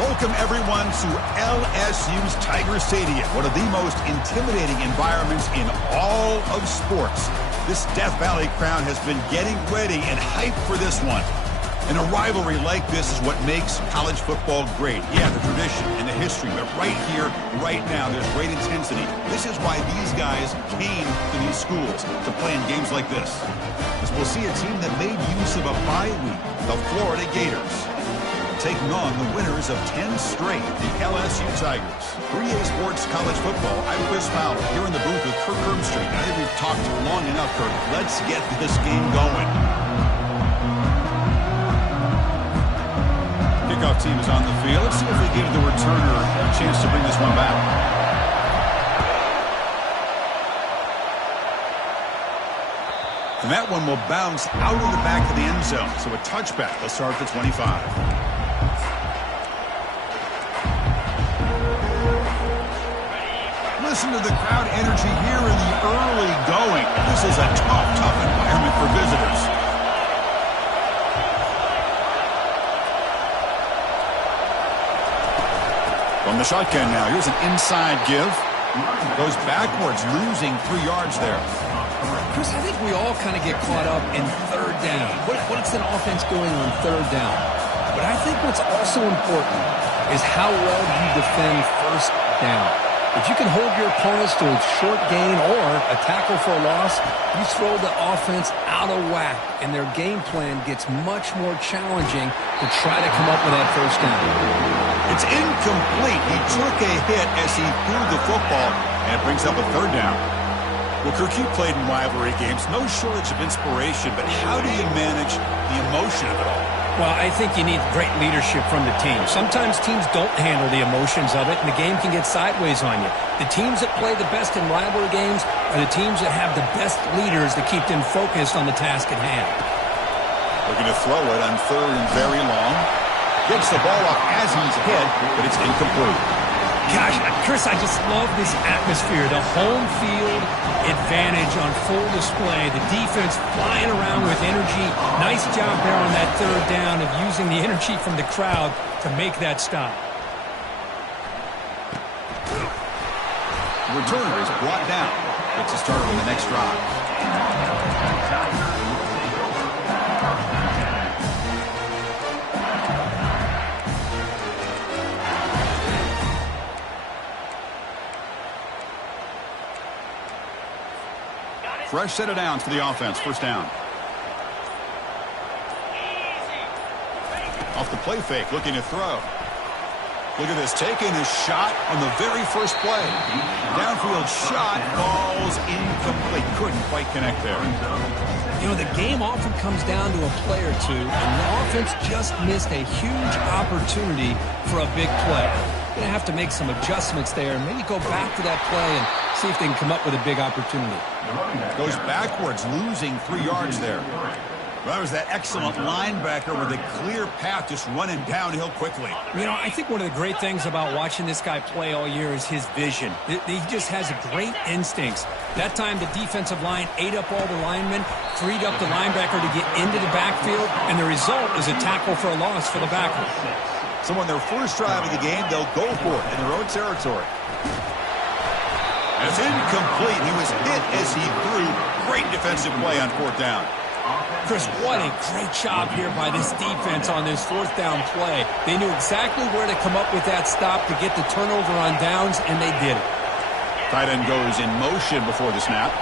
Welcome, everyone, to LSU's Tiger Stadium, one of the most intimidating environments in all of sports. This Death Valley crowd has been getting ready and hyped for this one. And a rivalry like this is what makes college football great. Yeah, the tradition and the history, but right here, right now, there's great intensity. This is why these guys came to these schools to play in games like this. As we'll see a team that made use of a bye week, the Florida Gators, taking on the winners of 10 straight, the LSU Tigers. 3A Sports College Football, I'm Chris Fowler, here in the booth with Kirk Hermstreet. I think we've talked long enough, Kirk. Let's get this game going. Kickoff team is on the field. Let's see if we give the returner a chance to bring this one back. And that one will bounce out of the back of the end zone. So a touchback. They'll start at the 25. Listen to the crowd energy here in the early going. This is a tough environment for visitors. From the shotgun now, here's an inside give. Goes backwards, losing 3 yards there. Chris, I think we all kind of get caught up in third down. What's an offense doing on third down? But I think what's also important is how well you defend first down. If you can hold your opponents to a short gain or a tackle for a loss, you throw the offense out of whack, and their game plan gets much more challenging to try to come up with that first down. It's incomplete. He took a hit as he threw the football, and it brings up a third down. Well, Kirk, you played in rivalry games. No shortage of inspiration, but how do you manage the emotion of it all? Well, I think you need great leadership from the team. Sometimes teams don't handle the emotions of it, and the game can get sideways on you. The teams that play the best in rivalry games are the teams that have the best leaders to keep them focused on the task at hand. Looking to throw it on third and very long. Gets the ball up as he's hit, but it's incomplete. Gosh, Chris, I just love this atmosphere. The home field advantage on full display. The defense flying around with energy. Nice job there on that third down of using the energy from the crowd to make that stop. The returner is brought down. Gets a start on the next drive. Fresh set of downs for the offense. First down. Off the play fake, looking to throw. Look at this, taking a shot on the very first play. Downfield shot, falls incomplete. Couldn't quite connect there. You know, the game often comes down to a play or two, and the offense just missed a huge opportunity for a big play. Going to have to make some adjustments there and maybe go back to that play and see if they can come up with a big opportunity. Goes backwards, losing 3 yards there. Well, that was that excellent linebacker with a clear path just running downhill quickly. You know, I think one of the great things about watching this guy play all year is his vision. He just has great instincts. That time the defensive line ate up all the linemen, freed up the linebacker to get into the backfield, and the result is a tackle for a loss for the backer. So on their first drive of the game, they'll go for it in their own territory. It's incomplete. He was hit as he threw. Great defensive play on fourth down. Chris, what a great job here by this defense on this fourth down play. They knew exactly where to come up with that stop to get the turnover on downs, and they did it. Tight end goes in motion before the snap.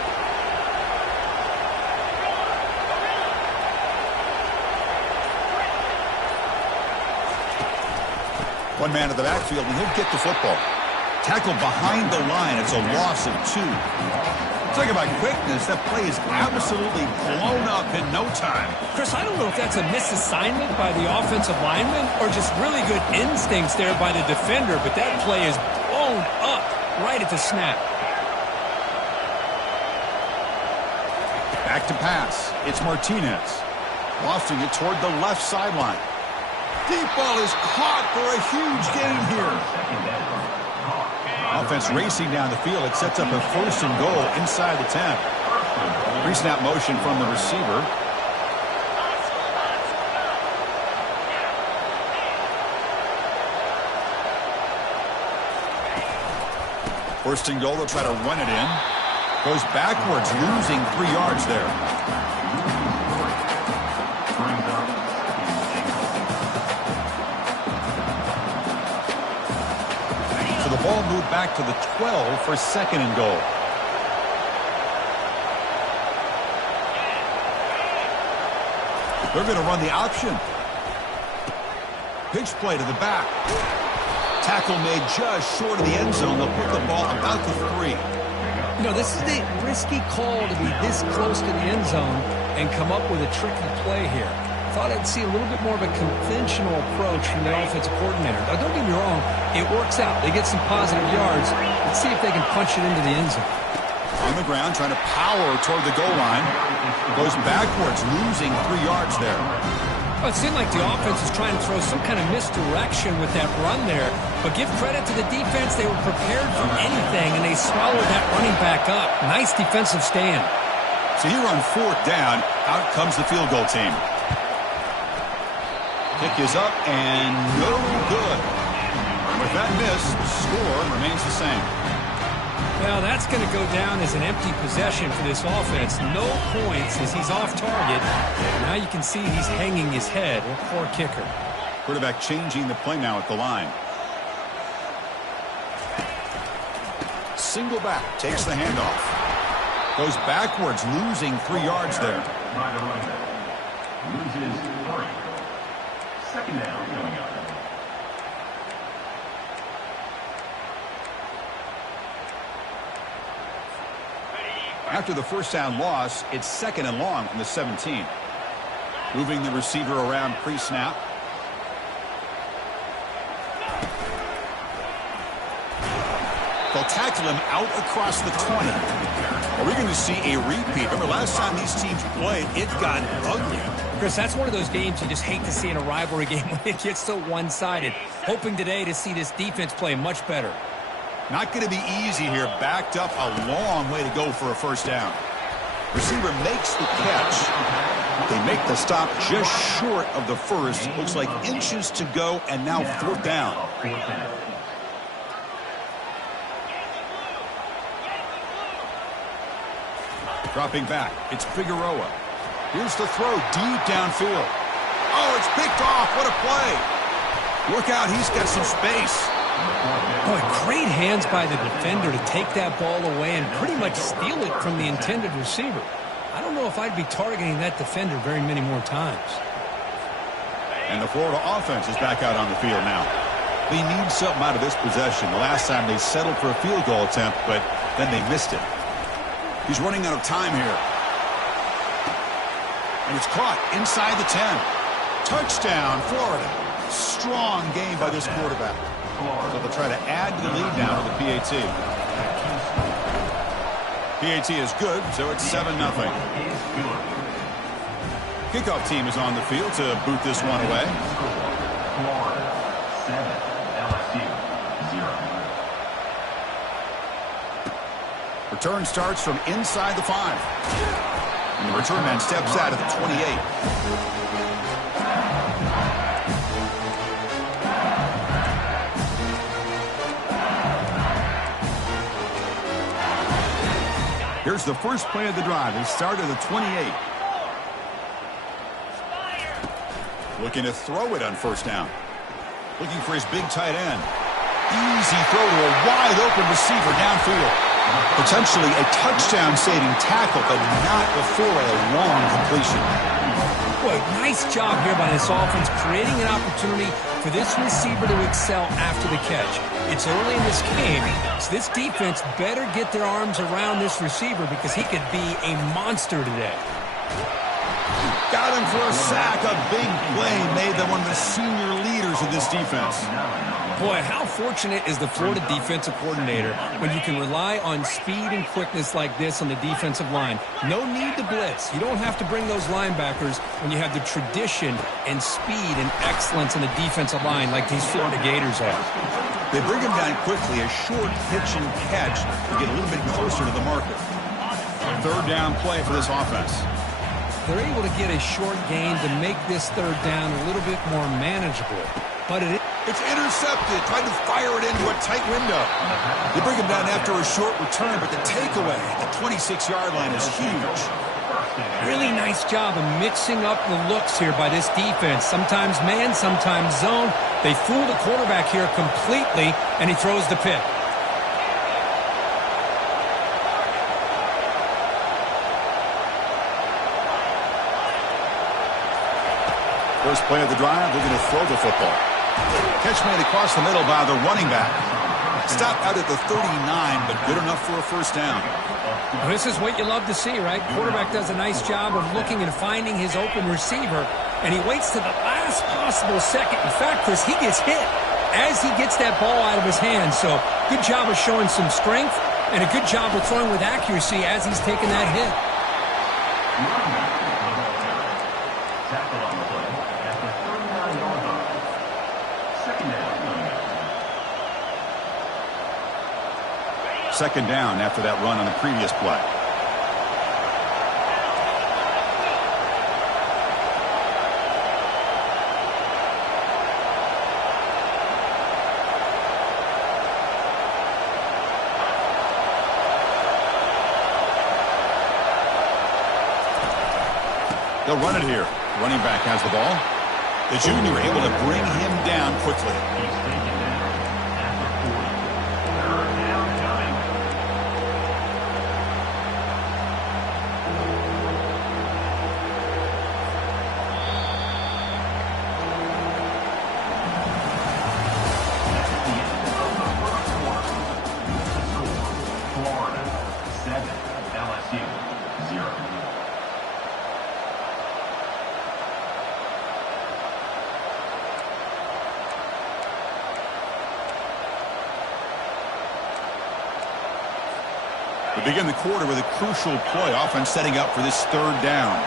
One man at the backfield, and he'll get the football. Tackled behind the line. It's a loss of 2. Talking about quickness, that play is absolutely blown up in no time. Chris, I don't know if that's a misassignment by the offensive lineman or just really good instincts there by the defender, but that play is blown up right at the snap. Back to pass. It's Martinez. Lofting it toward the left sideline. Deep ball is caught for a huge gain here. Offense racing down the field. It sets up a first and goal inside the 10. Pre-snap motion from the receiver. First and goal, they'll try to run it in. Goes backwards, losing 3 yards there. So the ball moved back to the 12 for second and goal. They're going to run the option. Pitch play to the back. Tackle made just short of the end zone. They'll put the ball about the 3. You know, this is a risky call to be this close to the end zone and come up with a tricky play here. Thought I'd see a little bit more of a conventional approach from the offensive coordinator. Now, don't get me wrong, it works out. They get some positive yards. Let's see if they can punch it into the end zone. On the ground, trying to power toward the goal line. Goes backwards, losing 3 yards there. Well, it seemed like the offense was trying to throw some kind of misdirection with that run there. But give credit to the defense. They were prepared for anything, and they swallowed that running back up. Nice defensive stand. So here on 4th down, out comes the field goal team. Kick is up and no good. With that miss, the score remains the same. Well, that's going to go down as an empty possession for this offense. No points as he's off target. Now you can see he's hanging his head. Poor kicker. Quarterback changing the play now at the line. Single back, takes the handoff. Goes backwards, losing 3 yards there. Loses 3. Second down coming up. After the first down loss, it's second and long from the 17. Moving the receiver around pre-snap. They'll tackle him out across the 20. Are we going to see a repeat? Remember, last time these teams played, it got ugly. Chris, that's one of those games you just hate to see in a rivalry game when it gets so one-sided. Hoping today to see this defense play much better. Not going to be easy here. Backed up, a long way to go for a first down. Receiver makes the catch. They make the stop just short of the first. Looks like inches to go, and now 4th down. Dropping back, it's Figueroa. Here's the throw deep downfield. Oh, it's picked off. What a play. Look out, he's got some space. Boy, great hands by the defender to take that ball away and pretty much steal it from the intended receiver. I don't know if I'd be targeting that defender very many more times. And the Florida offense is back out on the field now. They need something out of this possession. The last time they settled for a field goal attempt, but then they missed it. He's running out of time here. And it's caught inside the 10. Touchdown, Florida. Strong game by this quarterback. So they'll try to add to the lead now to the PAT. PAT is good, so it's 7-0. Kickoff team is on the field to boot this one away. Florida 7, LSU 0. Return starts from inside the 5. And the return man steps out of the 28. Here's the first play of the drive. They start at the 28. Looking to throw it on first down. Looking for his big tight end. Easy throw to a wide-open receiver downfield. Potentially a touchdown-saving tackle, but not before a long completion. Boy, nice job here by this offense, creating an opportunity for this receiver to excel after the catch. It's early in this game, so this defense better get their arms around this receiver because he could be a monster today. Got him for a sack. A big play made them one of the senior leaders of this defense. Boy, how fortunate is the Florida defensive coordinator when you can rely on speed and quickness like this on the defensive line. No need to blitz. You don't have to bring those linebackers when you have the tradition and speed and excellence in the defensive line like these Florida Gators have. They bring him down quickly, a short pitch and catch to get a little bit closer to the marker. Third down play for this offense. They're able to get a short gain to make this third down a little bit more manageable. But It's intercepted, trying to fire it into a tight window. They bring him down after a short return, but the takeaway at the 26-yard line is huge. Really nice job of mixing up the looks here by this defense. Sometimes man, sometimes zone. They fool the quarterback here completely, and he throws the pick. First play of the drive, they're going to throw the football. Catch made across the middle by the running back. Stopped out at the 39, but good enough for a first down. Well, this is what you love to see, right? Quarterback does a nice job of looking and finding his open receiver, and he waits to the last possible second. In fact, Chris, he gets hit as he gets that ball out of his hands. So good job of showing some strength and a good job of throwing with accuracy as he's taking that hit. Tackle on the play at the 39-yard line. Second down. Second down after that run on the previous play. They'll run it here. Running back has the ball. The junior able to bring him down quickly. He's taken down at the 40. Third down coming. That's the end of the first quarter. The score, Florida 7, LSU 0. We begin the quarter with a crucial play, offense setting up for this third down.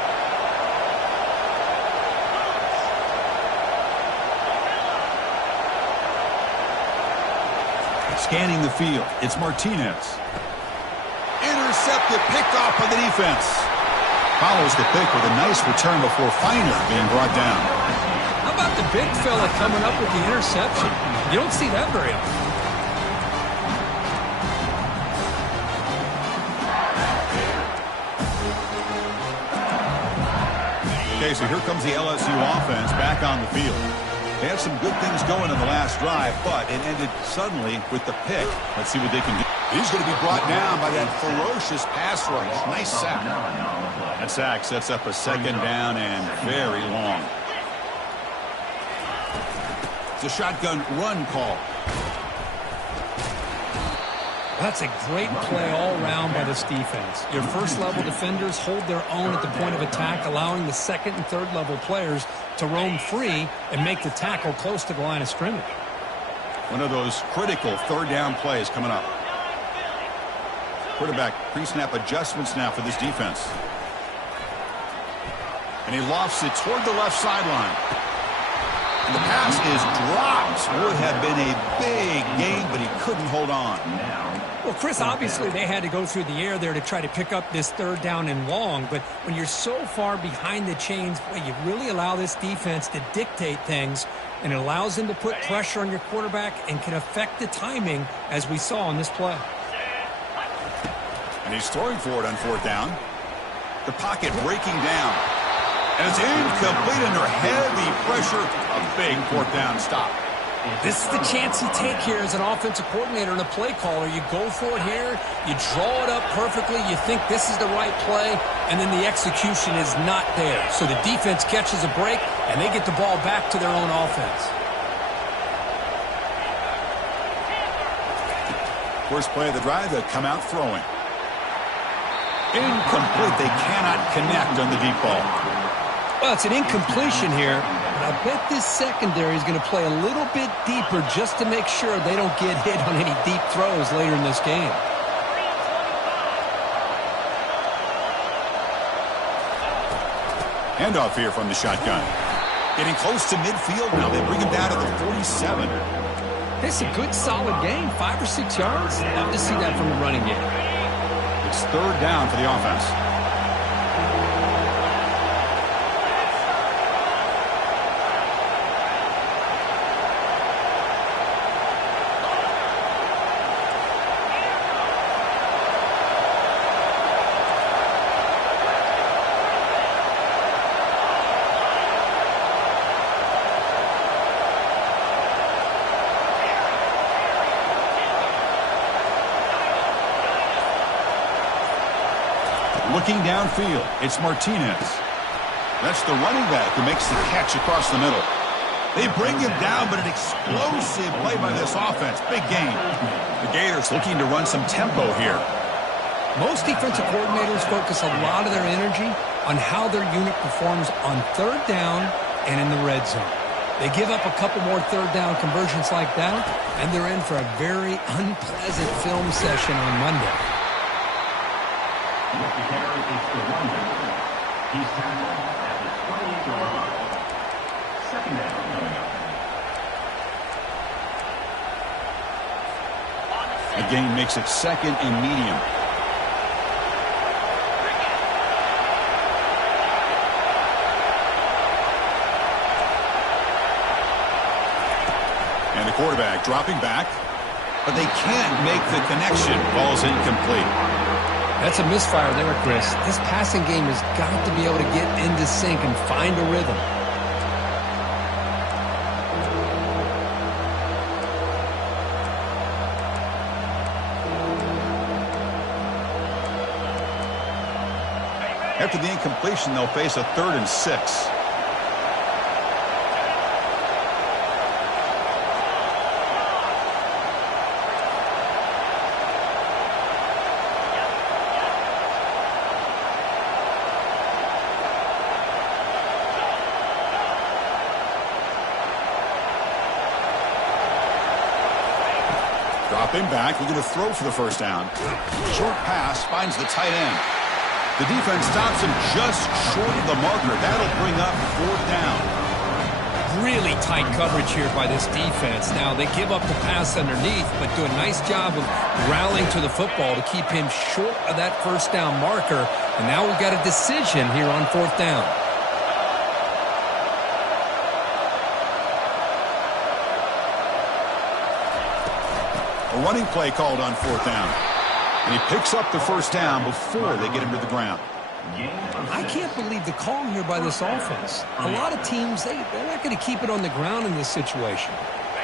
Scanning the field, it's Martinez. Intercepted, picked off by the defense. Follows the pick with a nice return before Feiner being brought down. How about the big fella coming up with the interception? You don't see that very often. Okay, so here comes the LSU offense back on the field. They had some good things going in the last drive, but it ended suddenly with the pick. Let's see what they can do. He's going to be brought down by that ferocious pass rush. Nice sack. That sack sets up a second down and very long. It's a shotgun run call. That's a great play all around by this defense. Your first-level defenders hold their own at the point of attack, allowing the second and third-level players to roam free and make the tackle close to the line of scrimmage. One of those critical third-down plays coming up. Quarterback pre-snap adjustments now for this defense. And he lofts it toward the left sideline. And the pass is dropped. Would have been a big gain, but he couldn't hold on. Well, Chris, obviously they had to go through the air there to try to pick up this third down and long, but when you're so far behind the chains, boy, you really allow this defense to dictate things, and it allows them to put pressure on your quarterback and can affect the timing, as we saw on this play. And he's throwing for it on fourth down. The pocket breaking down. And it's incomplete under heavy pressure. A big fourth down stop. This is the chance you take here as an offensive coordinator and a play caller. You go for it here, you draw it up perfectly, you think this is the right play, and then the execution is not there. So the defense catches a break, and they get the ball back to their own offense. First play of the drive, they come out throwing. Incomplete. They cannot connect on the deep ball. Well, it's an incompletion here. I bet this secondary is going to play a little bit deeper just to make sure they don't get hit on any deep throws later in this game. Handoff here from the shotgun. Getting close to midfield now. They bring him down to the 47. It's a good, solid game. 5 or 6 yards. Love to see that from the running game. It's third down for the offense. Looking downfield, it's Martinez. That's the running back who makes the catch across the middle. They bring him down, but an explosive play by this offense. Big game. The Gators looking to run some tempo here. Most defensive coordinators focus a lot of their energy on how their unit performs on third down and in the red zone. They give up a couple more third down conversions like that, and they're in for a very unpleasant film session on Monday. The carry is the running. He's tackled at the 28-yard line. Second down coming up. The gain makes it second and medium. And the quarterback dropping back, but they can't make the connection. Ball's incomplete. That's a misfire there, Chris. This passing game has got to be able to get into sync and find a rhythm. After the incompletion, they'll face a 3rd and 6. Dropping back, we're going to throw for the first down. Short pass finds the tight end. The defense stops him just short of the marker. That'll bring up 4th down. Really tight coverage here by this defense. Now, they give up the pass underneath, but do a nice job of rallying to the football to keep him short of that first down marker. And now we've got a decision here on 4th down. A running play called on 4th down. And he picks up the first down before they get him to the ground. I can't believe the call here by this offense. A lot of teams, they're not going to keep it on the ground in this situation.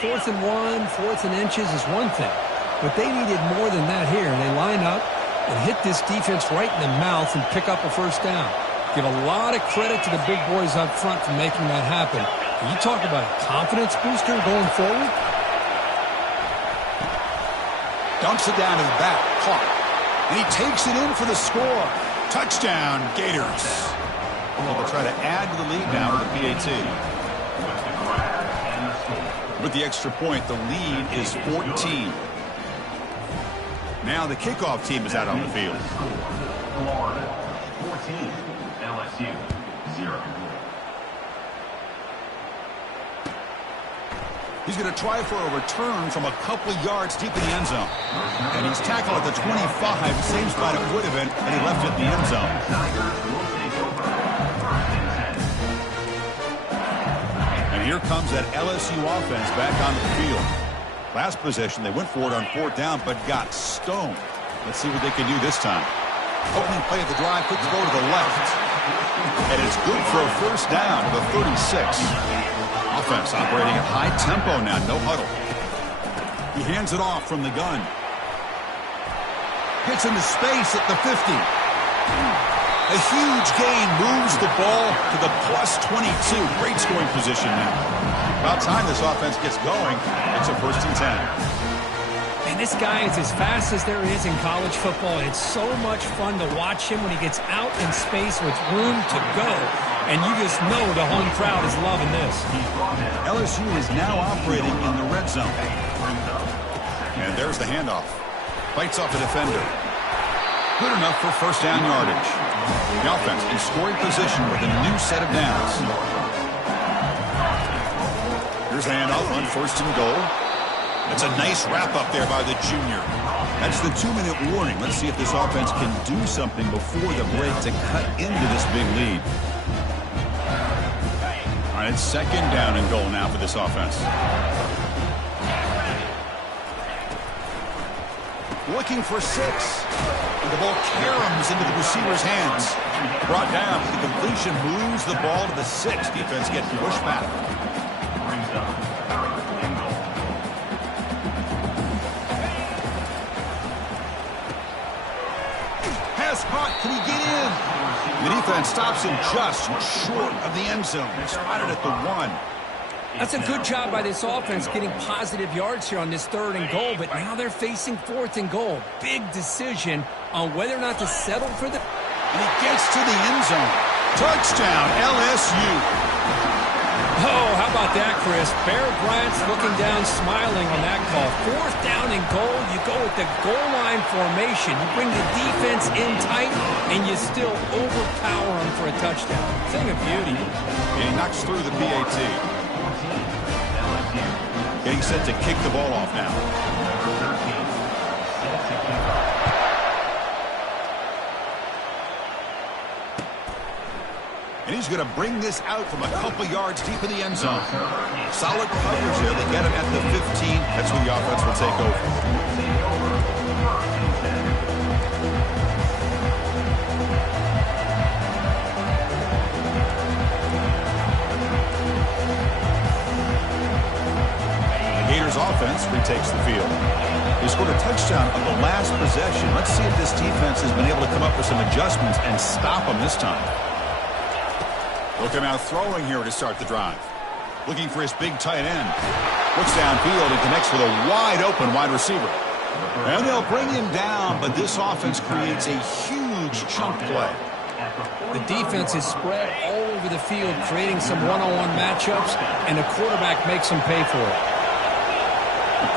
4th and 1, 4th and inches is one thing. But they needed more than that here. And they line up and hit this defense right in the mouth and pick up a first down. Give a lot of credit to the big boys up front for making that happen. And you talk about a confidence booster going forward. Dumps it down to the back. Caught. And he takes it in for the score. Touchdown, Gators. They'll try to add to the lead now with the PAT. With the extra point, the lead is 14. Now the kickoff team is out on the field. Florida 14, LSU 0. He's going to try for a return from a couple of yards deep in the end zone. And he's tackled at the 25, same spot it would have been, and he left it in the end zone. And here comes that LSU offense back onto the field. Last possession, they went for it on 4th down, but got stoned. Let's see what they can do this time. Opening play of the drive, quick throw to the left. And it's good for a first down to the 36. Offense operating at high tempo now, no huddle. He hands it off from the gun. Gets into space at the 50. A huge gain moves the ball to the plus 22. Great scoring position now. About time this offense gets going. It's a 1st and 10. And this guy is as fast as there is in college football. It's so much fun to watch him when he gets out in space with room to go. And you just know the home crowd is loving this. LSU is now operating in the red zone. And there's the handoff. Fights off the defender. Good enough for first down yardage. The offense in scoring position with a new set of downs. Here's the handoff on 1st and goal. That's a nice wrap-up there by the junior. That's the 2-minute warning. Let's see if this offense can do something before the break to cut into this big lead. All right, it's 2nd down and goal now for this offense. Looking for 6. And the ball caroms into the receiver's hands. Brought down. The completion moves the ball to the 6. Defense gets pushed back. pass caught. Can he get in? The defense stops him just short of the end zone. Spotted at the 1. That's a good job by this offense getting positive yards here on this 3rd and goal, but now they're facing 4th and goal. Big decision on whether or not to settle for the... And he gets to the end zone. Touchdown, LSU. Oh, how about that, Chris? Bear Bryant's looking down, smiling on that call. 4th down and goal, you go with the goal line formation. You bring the defense in tight, and you still overpower them for a touchdown. Thing of beauty. And he knocks through the PAT. Getting set to kick the ball off now. And he's going to bring this out from a couple yards deep in the end zone. Solid coverage there. They get him at the 15. That's when the offense will take over. Gators offense retakes the field. They scored a touchdown on the last possession. Let's see if this defense has been able to come up with some adjustments and stop them this time. Look at him out throwing here to start the drive. Looking for his big tight end. Looks downfield and connects with a wide open wide receiver. And they'll bring him down, but this offense creates a huge chunk play. The defense is spread all over the field, creating some one-on-one matchups, and the quarterback makes them pay for it.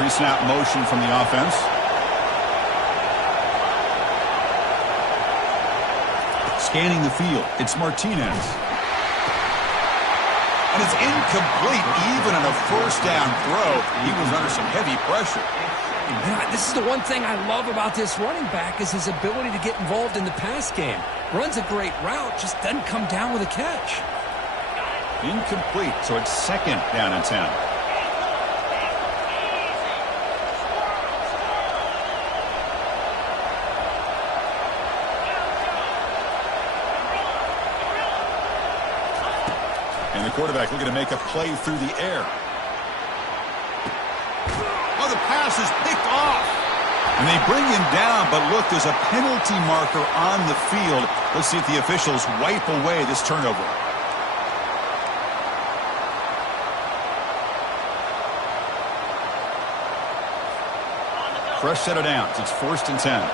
Pre-snap motion from the offense. Scanning the field, it's Martinez. And it's incomplete, even on a 1st down throw. He was under some heavy pressure. This is the one thing I love about this running back is his ability to get involved in the pass game. Runs a great route, just doesn't come down with a catch. Incomplete, so it's 2nd down and 10. And the quarterback looking to make a play through the air. Oh, the pass is picked off. And they bring him down, but look, there's a penalty marker on the field. Let's see if the officials wipe away this turnover. Fresh set of downs. It's 1st and 10.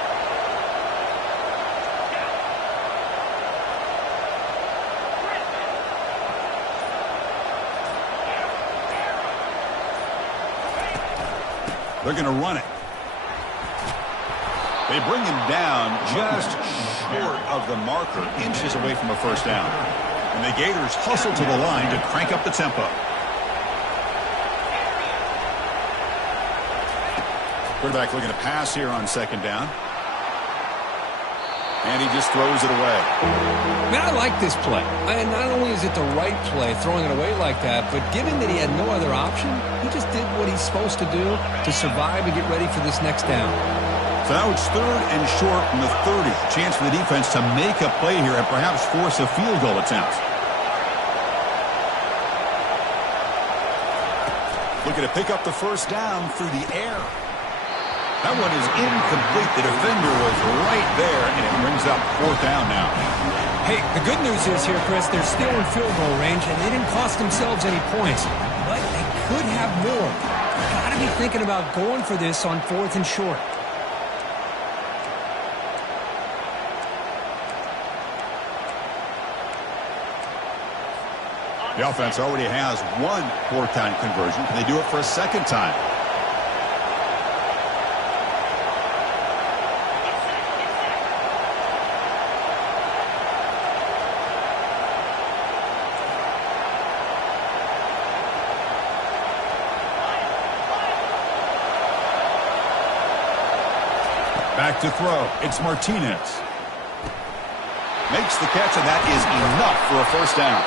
They're going to run it. They bring him down just short of the marker, inches away from a 1st down. And the Gators hustle to the line to crank up the tempo. Quarterback looking to pass here on 2nd down. And he just throws it away. Man, I like this play. And not only is it the right play, throwing it away like that, but given that he had no other option, he just did what he's supposed to do to survive and get ready for this next down. So now it's 3rd and short from the 30. Chance for the defense to make a play here and perhaps force a field goal attempt. Looking to pick up the 1st down through the air. That one is incomplete. The defender was right there, and it brings up 4th down now. Hey, the good news is here, Chris, they're still in field goal range, and they didn't cost themselves any points. But they could have more. Got to be thinking about going for this on 4th and short. The offense already has 1 4th down conversion. Can they do it for a 2nd time? Back to throw. It's Martinez. Makes the catch, and that is enough for a 1st down.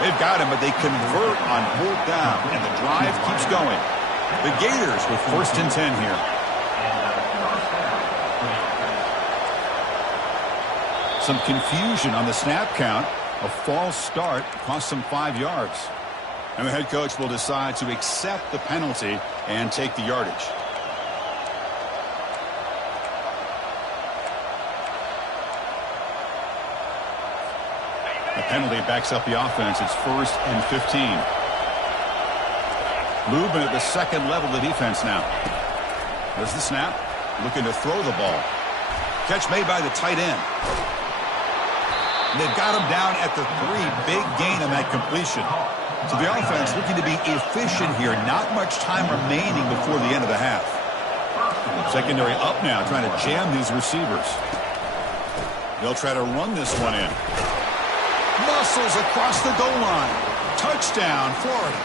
They've got him, but they convert on 4th down, and the drive keeps going. The Gators with 1st and 10 here. Some confusion on the snap count. A false start cost them 5 yards. And the head coach will decide to accept the penalty and take the yardage. The penalty backs up the offense. It's 1st and 15. Movement at the second level of the defense now. There's the snap. Looking to throw the ball. Catch made by the tight end. And they've got him down at the 3. Big gain on that completion. So the offense looking to be efficient here. Not much time remaining before the end of the half. Secondary up now, trying to jam these receivers. They'll try to run this one in. Muscles across the goal line. Touchdown, Florida.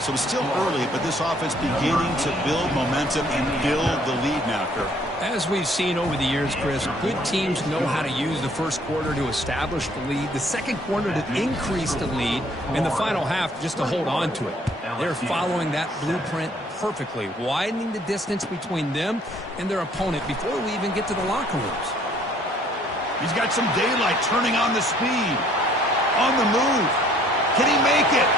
So it's still early, but this offense beginning to build momentum and build the lead now, Kirk. As we've seen over the years, Chris, good teams know how to use the first quarter to establish the lead, the second quarter to increase the lead, and the final half just to hold on to it. They're following that blueprint perfectly, widening the distance between them and their opponent before we even get to the locker rooms. He's got some daylight, turning on the speed. On the move. Can he make it?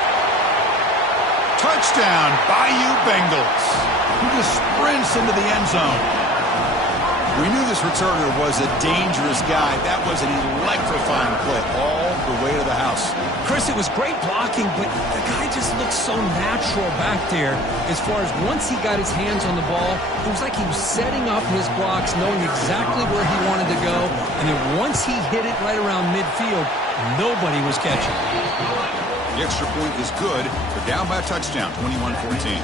Touchdown, Bayou Bengals. He just sprints into the end zone. We knew this returner was a dangerous guy. That was an electrifying play all the way to the house. Chris, it was great blocking, but the guy just looked so natural back there as far as once he got his hands on the ball, it was like he was setting up his blocks, knowing exactly where he wanted to go, and then once he hit it right around midfield, nobody was catching. The extra point is good. They're down by a touchdown, 21-14.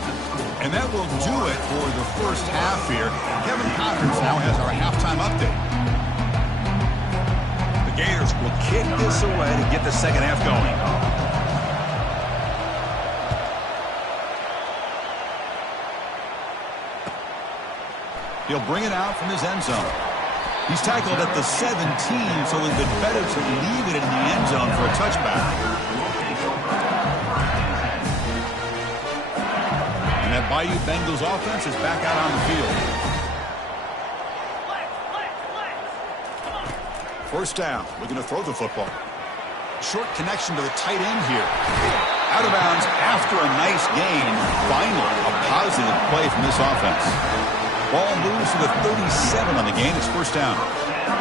And that will do it for the first half here. Kevin Connors now has our halftime update. The Gators will kick this away to get the second half going. He'll bring it out from his end zone. He's tackled at the 17, so it would have been better to leave it in the end zone for a touchback. And that Bayou Bengals offense is back out on the field. First down, looking to throw the football. Short connection to the tight end here. Out of bounds after a nice gain. Finally, a positive play from this offense. Ball moves to the 37 on the gain. It's first down.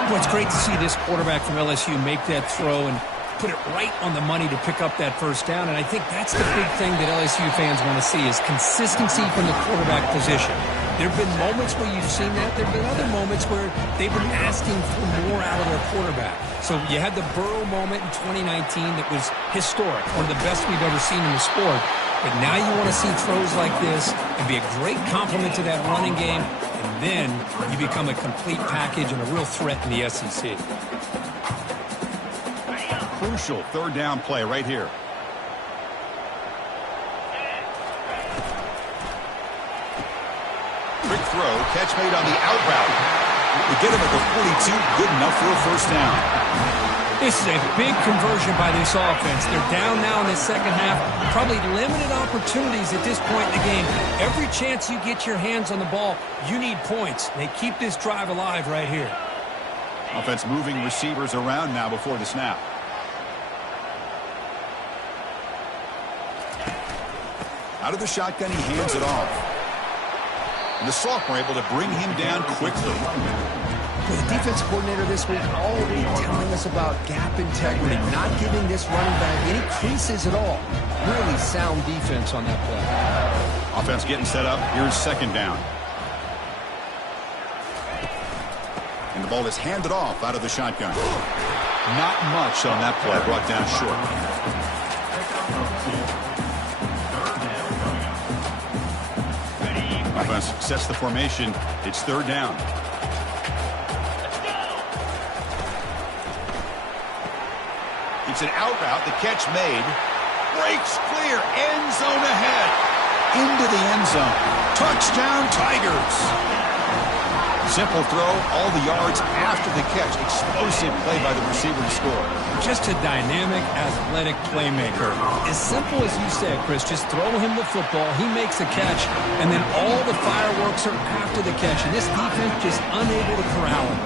Well, it's great to see this quarterback from LSU make that throw and put it right on the money to pick up that first down. And I think that's the big thing that LSU fans want to see is consistency from the quarterback position. There have been moments where you've seen that. There have been other moments where they've been asking for more out of their quarterback. So you had the Burrow moment in 2019 that was historic, one of the best we've ever seen in the sport. But now you want to see throws like this and be a great complement to that running game, and then you become a complete package and a real threat in the SEC. Crucial third down play right here. Quick throw, catch made on the out route. We get him at the 42, good enough for a first down. This is a big conversion by this offense. They're down now in the second half. Probably limited opportunities at this point in the game. Every chance you get your hands on the ball, you need points. They keep this drive alive right here. Offense moving receivers around now before the snap. Out of the shotgun, he hands it off. And the sophomore able to bring him down quickly. Well, the defense coordinator this week already telling us about gap integrity, not giving this running back any creases at all. Really sound defense on that play. Offense getting set up. Here's second down. And the ball is handed off out of the shotgun. Not much on that play. Brought down short. Offense sets the formation. It's third down. It's an out route. The catch made. Breaks clear. End zone ahead. Into the end zone. Touchdown, Tigers. Simple throw. All the yards after the catch. Explosive play by the receiver to score. Just a dynamic, athletic playmaker. As simple as you said, Chris, just throw him the football. He makes the catch, and then all the fireworks are after the catch. And this defense just unable to corral him.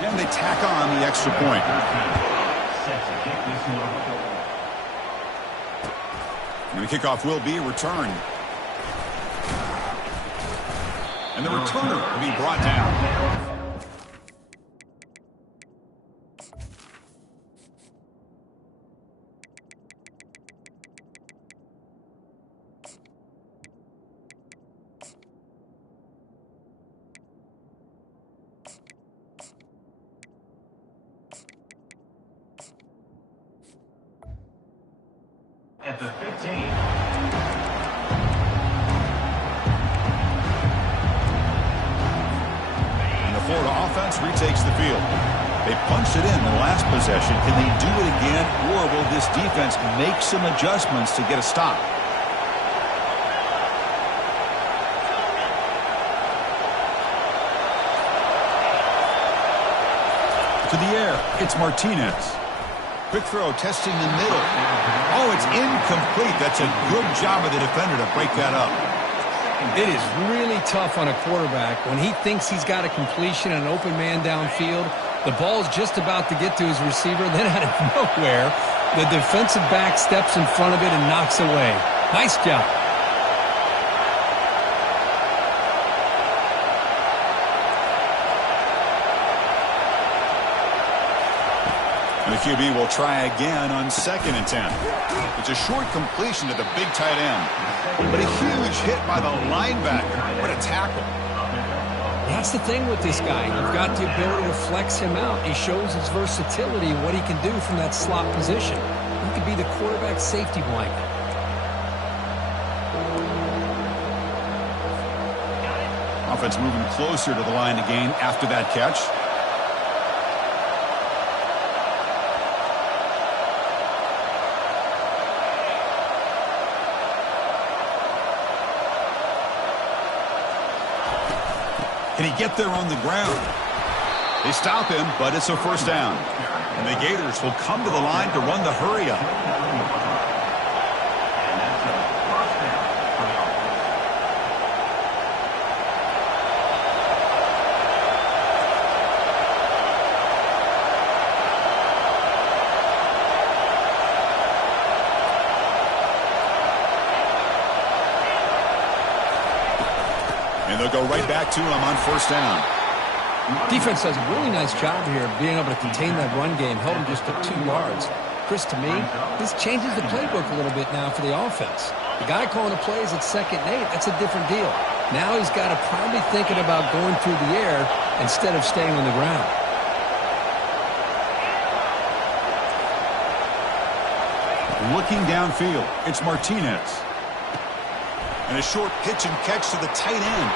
And they tack on the extra point. And the kickoff will be returned. And the returner will be brought down. at the 15. Florida offense retakes the field. They punched it in the last possession. Can they do it again, or will this defense make some adjustments to get a stop? To the air, it's Martinez. Quick throw, testing the middle. Oh, it's incomplete. That's a good job of the defender to break that up. It is really tough on a quarterback when he thinks he's got a completion and an open man downfield. The ball's just about to get to his receiver. Then out of nowhere, the defensive back steps in front of it and knocks away. Nice job. And the QB will try again on 2nd and 10. It's a short completion to the big tight end. But a huge hit by the linebacker. What a tackle. That's the thing with this guy. You've got the ability to flex him out. He shows his versatility and what he can do from that slot position. He could be the quarterback safety blanket. Offense moving closer to the line to gain after that catch. Can he get there on the ground? They stop him, but it's a first down. And the Gators will come to the line to run the hurry up. And they'll go right back to him on first down. Defense does a really nice job here of being able to contain that run game, held him just at 2 yards. Chris, to me, this changes the playbook a little bit now for the offense. The guy calling the plays at 2nd and 8, that's a different deal. Now he's got to probably thinking about going through the air instead of staying on the ground. Looking downfield, it's Martinez. And a short pitch and catch to the tight end.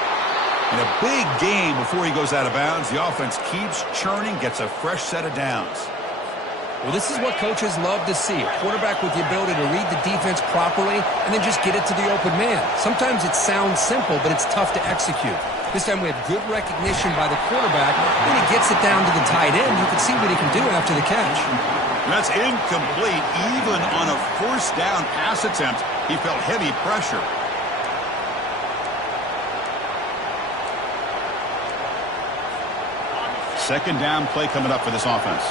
And a big game before he goes out of bounds. The offense keeps churning, gets a fresh set of downs. Well, this is what coaches love to see. A quarterback with the ability to read the defense properly and then just get it to the open man. Sometimes it sounds simple, but it's tough to execute. This time we have good recognition by the quarterback. When he gets it down to the tight end, you can see what he can do after the catch. That's incomplete. Even on a first down pass attempt, he felt heavy pressure. Second down play coming up for this offense.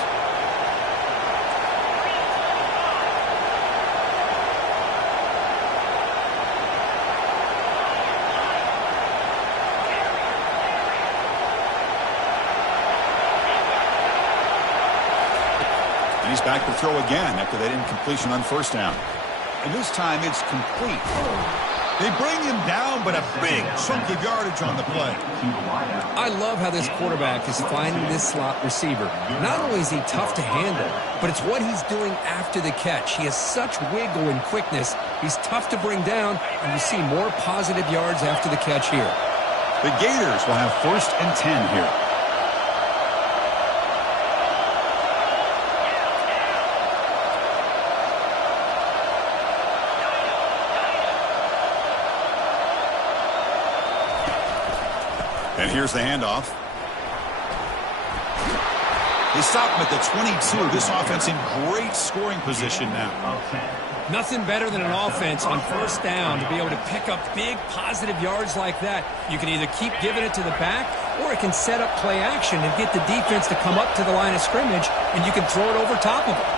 And he's back to throw again after that incompletion on first down. And this time it's complete. They bring him down, but a big chunk of yardage on the play. I love how this quarterback is finding this slot receiver. Not only is he tough to handle, but it's what he's doing after the catch. He has such wiggle and quickness. He's tough to bring down, and you see more positive yards after the catch here. The Gators will have 1st and 10 here. And here's the handoff. They stop him at the 22. This offense in great scoring position now. Nothing better than an offense on first down to be able to pick up big positive yards like that. You can either keep giving it to the back, or it can set up play action and get the defense to come up to the line of scrimmage, and you can throw it over top of them.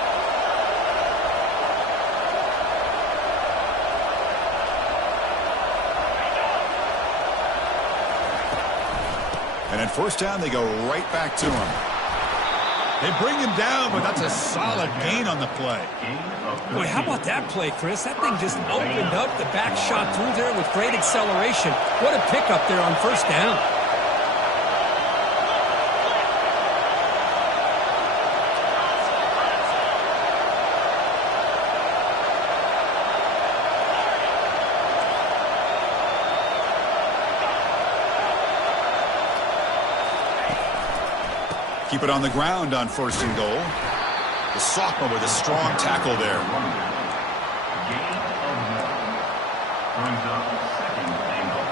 And at first down, they go right back to him. They bring him down, but that's a solid gain on the play. Boy, how about that play, Chris? That thing just opened up. The back shot through there with great acceleration. What a pickup there on first down. Keep it on the ground on 1st and goal. The sophomore with a strong tackle there. Gain of 1. Brings up 2nd and goal.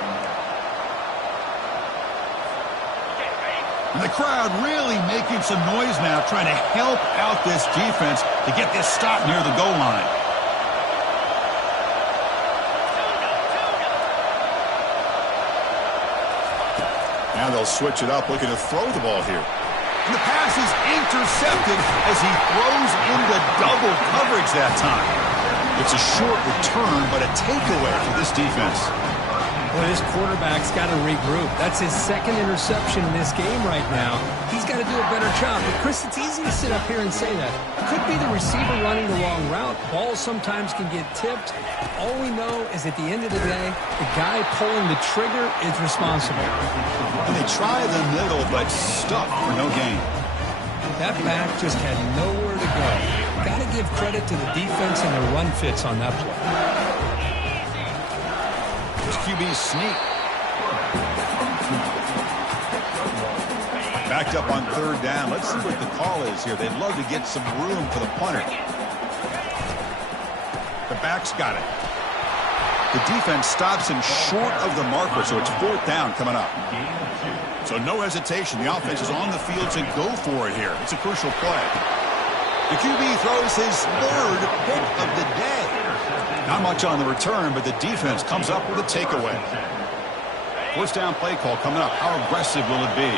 And the crowd really making some noise now, trying to help out this defense to get this stop near the goal line. Now they'll switch it up, looking to throw the ball here. And the pass is intercepted as he throws into double coverage that time. It's a short return, but a takeaway for this defense. Well, this quarterback's got to regroup. That's his 2nd interception in this game right now. He's got to do a better job. But, Chris, it's easy to sit up here and say that. It could be the receiver running the wrong route. Balls sometimes can get tipped. All we know is at the end of the day, the guy pulling the trigger is responsible. And they try the middle, but stuck for no gain. That back just had nowhere to go. Got to give credit to the defense and their run fits on that play. QB sneak. Backed up on 3rd down. Let's see what the call is here. They'd love to get some room for the punter. The back's got it. The defense stops him short of the marker, so it's 4th down coming up. So no hesitation. The offense is on the field to go for it here. It's a crucial play. The QB throws his 3rd hit of the day. Not much on the return, but the defense comes up with a takeaway. 1st down play call coming up. How aggressive will it be?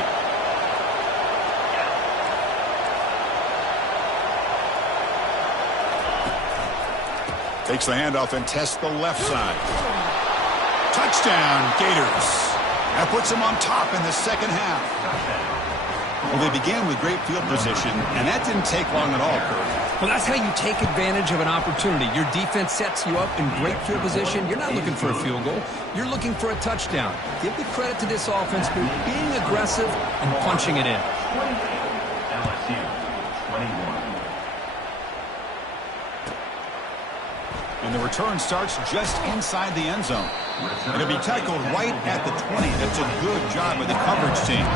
Takes the handoff and tests the left side. Touchdown, Gators. That puts them on top in the 2nd half. Well, they began with great field position, and that didn't take long at all, Kurt. Well, that's how you take advantage of an opportunity. Your defense sets you up in great field position. You're not looking for a field goal. You're looking for a touchdown. Give the credit to this offense for being aggressive and punching it in. LSU 21. And the return starts just inside the end zone. It'll be tackled right at the 20. That's a good job by the coverage team.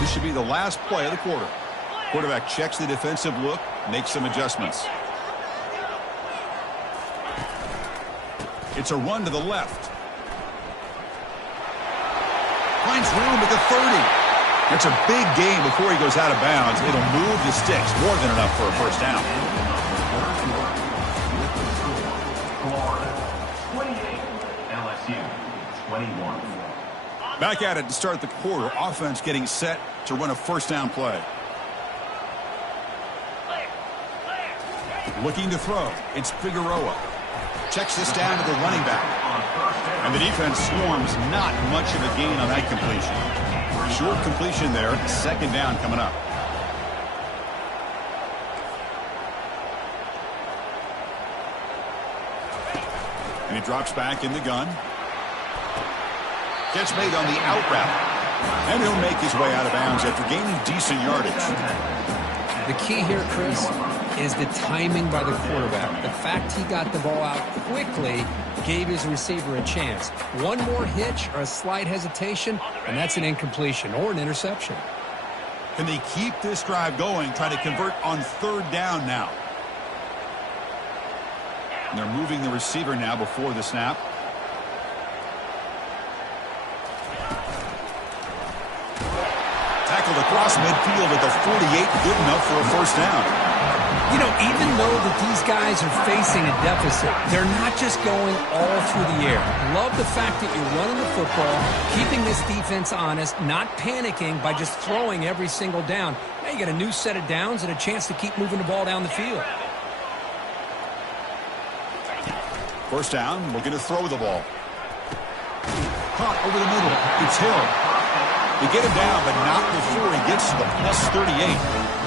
This should be the last play of the quarter. Quarterback checks the defensive look, makes some adjustments. It's a run to the left. Finds room at the 30. That's a big gain before he goes out of bounds. It'll move the sticks, more than enough for a 1st down. Florida 28, LSU 21. Back at it to start the quarter. Offense getting set to run a 1st down play. Looking to throw. It's Figueroa. Checks this down to the running back. And the defense swarms. Not much of a gain on that completion. Short completion there. 2nd down coming up. And he drops back in the gun. Catch made on the out route. And he'll make his way out of bounds after gaining decent yardage. The key here, Chris, is the timing by the quarterback. The fact he got the ball out quickly gave his receiver a chance. One more hitch or a slight hesitation, and that's an incompletion or an interception. Can they keep this drive going, try to convert on 3rd down now? And they're moving the receiver now before the snap. Tackled across midfield at the 48, good enough for a 1st down. You know, even though that these guys are facing a deficit, they're not just going all through the air. Love the fact that you're running the football, keeping this defense honest, not panicking by just throwing every single down. Now you got a new set of downs and a chance to keep moving the ball down the field. 1st down, looking to throw the ball. Caught over the middle. It's Hill. They get him down, but not before he gets to the plus 38.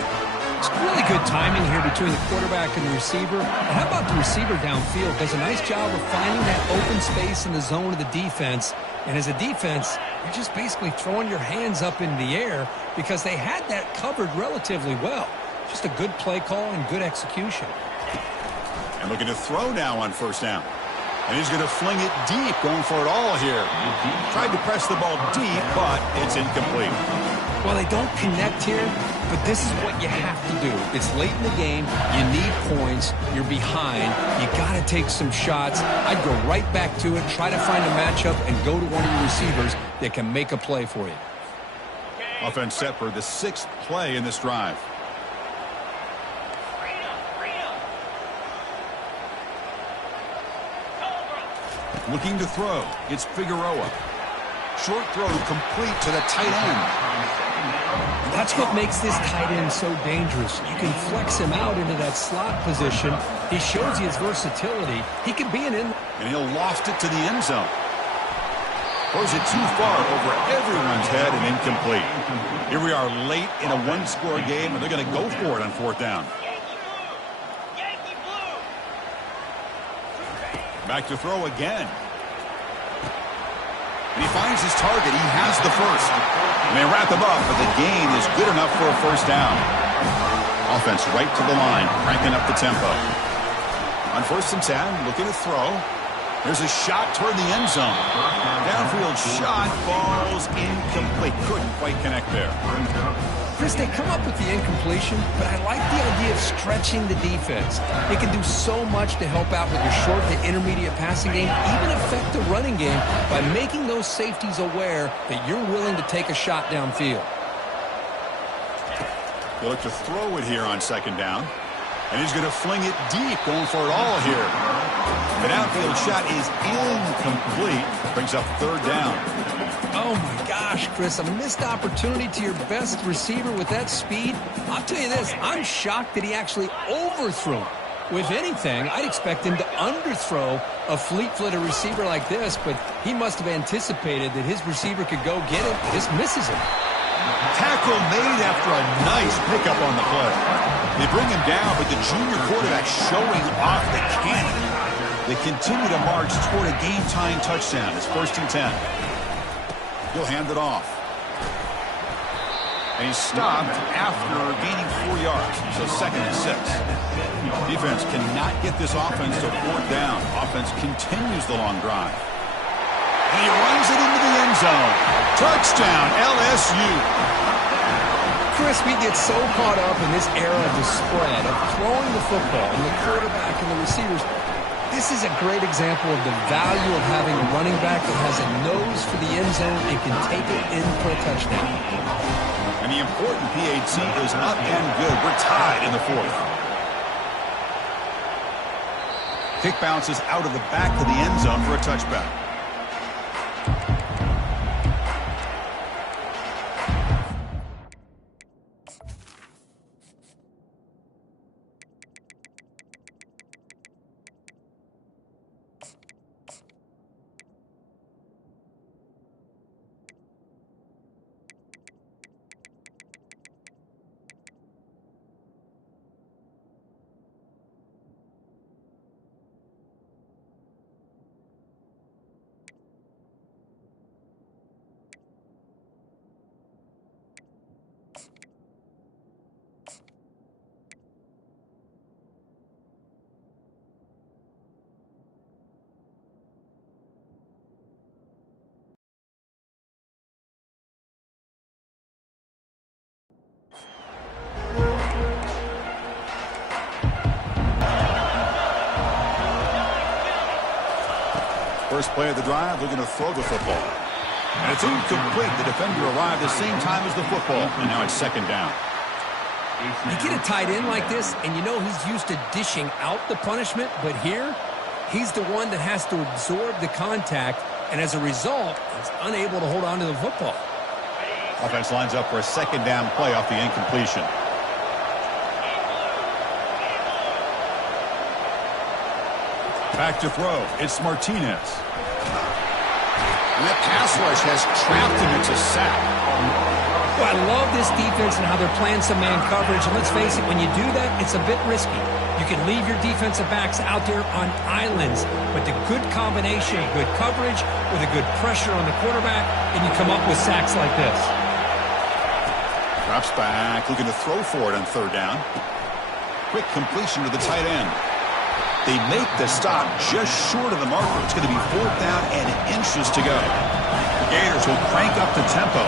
It's really good timing here between the quarterback and the receiver. And how about the receiver downfield? Does a nice job of finding that open space in the zone of the defense. And as a defense, you're just basically throwing your hands up in the air because they had that covered relatively well. Just a good play call and good execution. And looking to throw now on 1st down. And he's going to fling it deep, going for it all here. Tried to press the ball deep, but it's incomplete. Well, they don't connect here, but this is what you have to do. It's late in the game. You need points. You're behind. You got to take some shots. I'd go right back to it, try to find a matchup, and go to one of your receivers that can make a play for you. Offense set for the 6th play in this drive. Looking to throw. It's Figueroa. Short throw complete to the tight end. That's what makes this tight end so dangerous. You can flex him out into that slot position. He shows you his versatility. He could be an in. And he'll loft it to the end zone. Throws it too far over everyone's head and incomplete. Here we are late in a one-score game, and they're going to go for it on 4th down. Back to throw again. And he finds his target. He has the first. And they wrap him up, but the gain is good enough for a 1st down. Offense right to the line, cranking up the tempo. On 1st and 10, looking to throw. There's a shot toward the end zone. Downfield shot, falls incomplete. Couldn't quite connect there. Chris, they come up with the incompletion, but I like the idea of stretching the defense. It can do so much to help out with your short to intermediate passing game, even affect the running game by making those safeties aware that you're willing to take a shot downfield. They'll look to throw it here on 2nd down. And he's going to fling it deep, going for it all here. The downfield shot is incomplete. Brings up 3rd down. Oh, my gosh, Chris, a missed opportunity to your best receiver with that speed. I'll tell you this, I'm shocked that he actually overthrew him. With anything, I'd expect him to underthrow a fleet-footed receiver like this, but he must have anticipated that his receiver could go get it. Just misses him. Tackle made after a nice pickup on the play. They bring him down, but the junior quarterback showing off the cannon. They continue to march toward a game-tying touchdown. It's 1st and 10. He'll hand it off. And he's stopped after gaining 4 yards, so 2nd and 6. Defense cannot get this offense to 4th down. Offense continues the long drive. And he runs it into the end zone. Touchdown, LSU. Chris, we get so caught up in this era of the spread, of throwing the football, and the quarterback and the receivers. This is a great example of the value of having a running back that has a nose for the end zone and can take it in for a touchdown. And the important PAT is up and good. We're tied in the 4th. Kick bounces out of the back of the end zone for a touchback. First play of the drive, they're going to throw the football. And it's incomplete. The defender arrived the same time as the football, and now it's 2nd down. You get a tight end like this, and you know he's used to dishing out the punishment, but here, he's the one that has to absorb the contact, and as a result, he's unable to hold on to the football. Offense lines up for a 2nd down play off the incompletion. Back to throw. It's Martinez. And that pass rush has trapped him into sack. Well, I love this defense and how they're playing some man coverage. And let's face it, when you do that, it's a bit risky. You can leave your defensive backs out there on islands, but the good combination of good coverage with a good pressure on the quarterback, and you come up with sacks like this. Drops back, looking to throw for it on 3rd down. Quick completion to the tight end. They make the stop just short of the marker. It's going to be 4th down and inches to go. The Gators will crank up the tempo.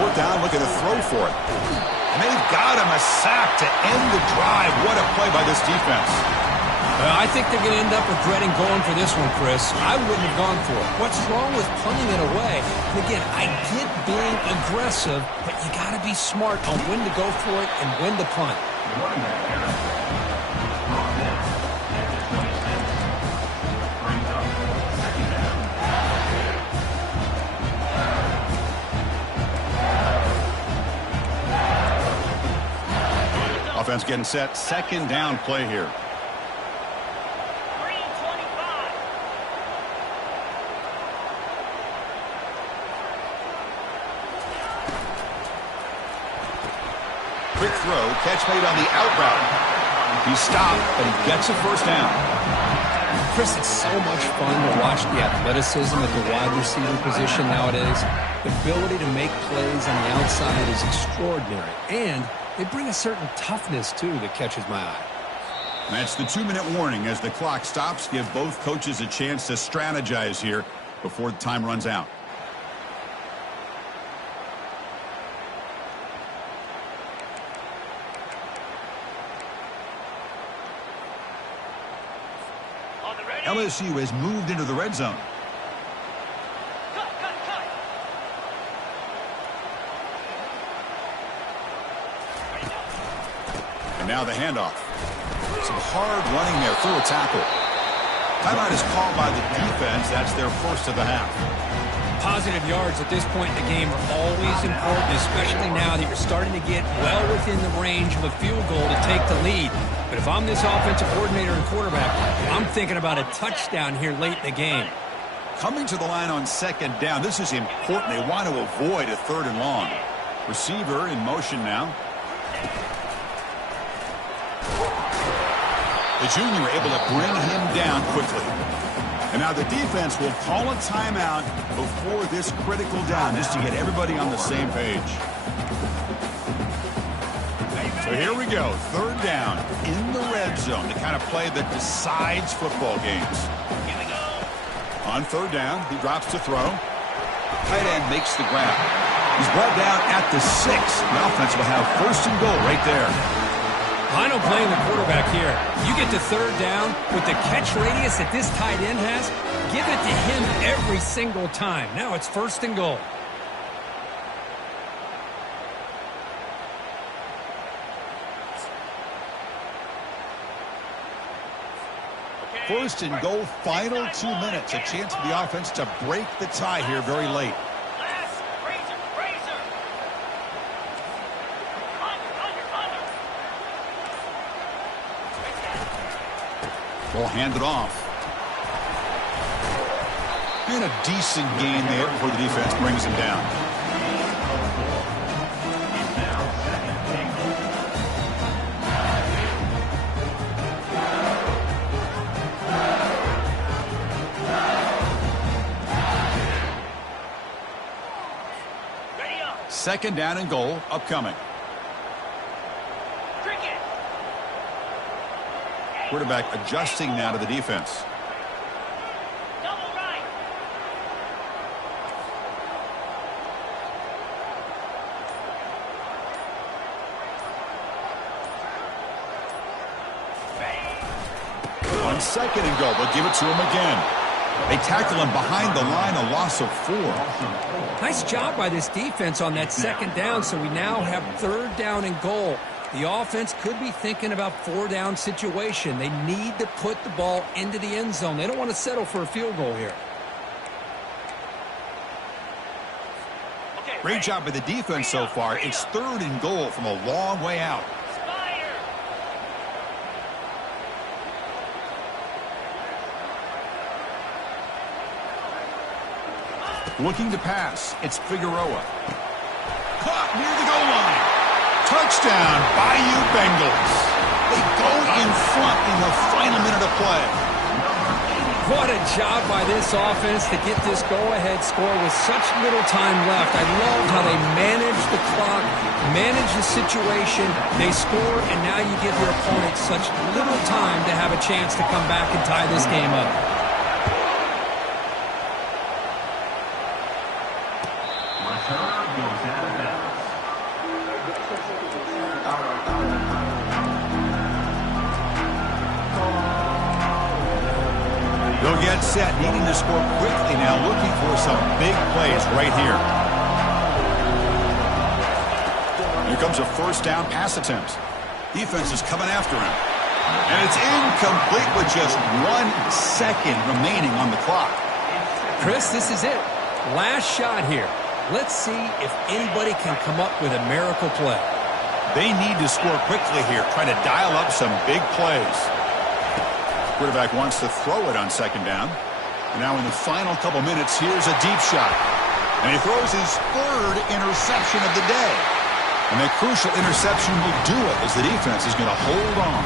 4th down, looking to throw for it. And they've got him a sack to end the drive. What a play by this defense. I think they're going to end up regretting going for this one, Chris. I wouldn't have gone for it. What's wrong with punting it away? And again, I get being aggressive, but you got to be smart on when to go for it and when to punt. Offense getting set. 2nd down play here. Quick throw, catch made on the out route. He's stopped, but he gets a 1st down. Chris, it's so much fun to watch the athleticism at the wide receiver position nowadays. The ability to make plays on the outside is extraordinary. And they bring a certain toughness, too, that catches my eye. That's the 2-minute warning as the clock stops. Give both coaches a chance to strategize here before the time runs out. LSU has moved into the red zone. And now the handoff. Some hard running there through a tackle. Timeout is called by the defense. That's their 1st of the half. Positive yards at this point in the game are always important, especially now that you're starting to get well within the range of a field goal to take the lead. But if I'm this offensive coordinator and quarterback, I'm thinking about a touchdown here late in the game. Coming to the line on 2nd down, this is important. They want to avoid a 3rd and long. Receiver in motion now. The junior able to bring him down quickly. And now the defense will call a timeout before this critical down, just to get everybody on the same page. So here we go, 3rd down in the red zone, the kind of play that decides football games. On 3rd down, he drops to throw. Tight end makes the grab. He's brought down at the 6. The offense will have 1st and goal right there. I don't blame the quarterback here. You get to 3rd down with the catch radius that this tight end has, give it to him every single time. Now it's 1st and goal. First and goal, final 2 minutes. A chance for the offense to break the tie here very late. Ball handed off. And a decent gain there before the defense brings him down. Second down and goal upcoming. Quarterback adjusting now to the defense. Double right. On 2nd and goal, they'll give it to him again. They tackle him behind the line, a loss of 4. Nice job by this defense on that 2nd down, so we now have 3rd down and goal. The offense could be thinking about 4-down situation. They need to put the ball into the end zone. They don't want to settle for a field goal here. Great job by the defense so far. It's 3rd and goal from a long way out. Looking to pass. It's Figueroa. Caught near the goal line. Touchdown, Bayou Bengals. They go in front in the final minute of play. What a job by this offense to get this go-ahead score with such little time left. I love how they manage the clock, manage the situation. They score, and now you give your opponent such little time to have a chance to come back and tie this game up. Return goes out of bounds. They'll get set, needing to score quickly now, looking for some big plays right here. Here comes a first down pass attempt. Defense is coming after him. And it's incomplete with just 1 second remaining on the clock. Chris, this is it. Last shot here. Let's see if anybody can come up with a miracle play. They need to score quickly here, trying to dial up some big plays. Quarterback wants to throw it on second down. And now in the final couple minutes, here's a deep shot. And he throws his 3rd interception of the day. And that crucial interception will do it as the defense is going to hold on.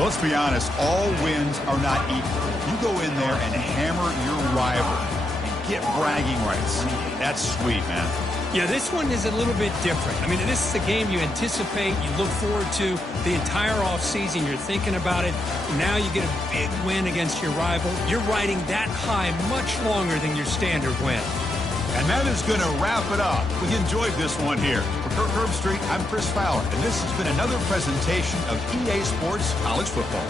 Let's be honest, all wins are not equal. You go in there and hammer your rival and get bragging rights. That's sweet, man. Yeah, this one is a little bit different. I mean, this is a game you anticipate, you look forward to the entire offseason. You're thinking about it. Now you get a big win against your rival. You're riding that high much longer than your standard win. And that is going to wrap it up. We enjoyed this one here. For Kirk Herbstreit, I'm Chris Fowler, and this has been another presentation of EA Sports College Football.